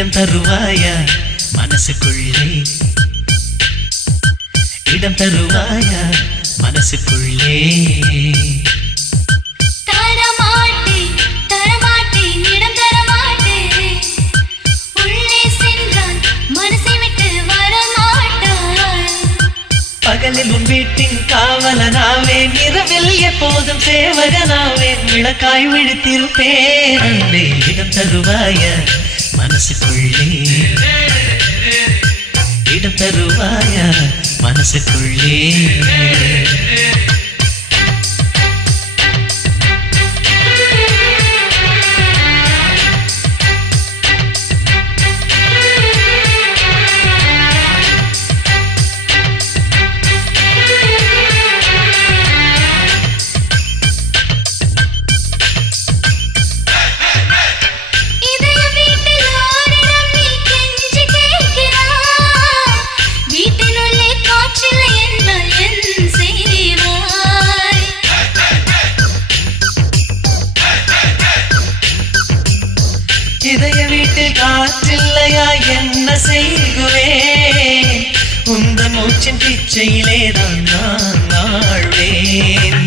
இடம் தருவாயா மனசுக்குள்ளே, இடம் தருவாயா மனசுக்குள்ளே. பகலில் உன் வீட்டின் காவலனாவேன், இரவில் எப்போதும் சேவகனாவேன், விளக்காய் விழித்திருப்பேன் அன்பே. இடம் தருவாயா மனசுக்குள்ளே, இடம் தருவாயா மனசுக்குள்ளே. இதய வீட்டில் காற்றில்லையா என்ன செய்குவேன், உந்த மூச்சின் பிச்சையிலே தான் நான் வாழ்வேன்.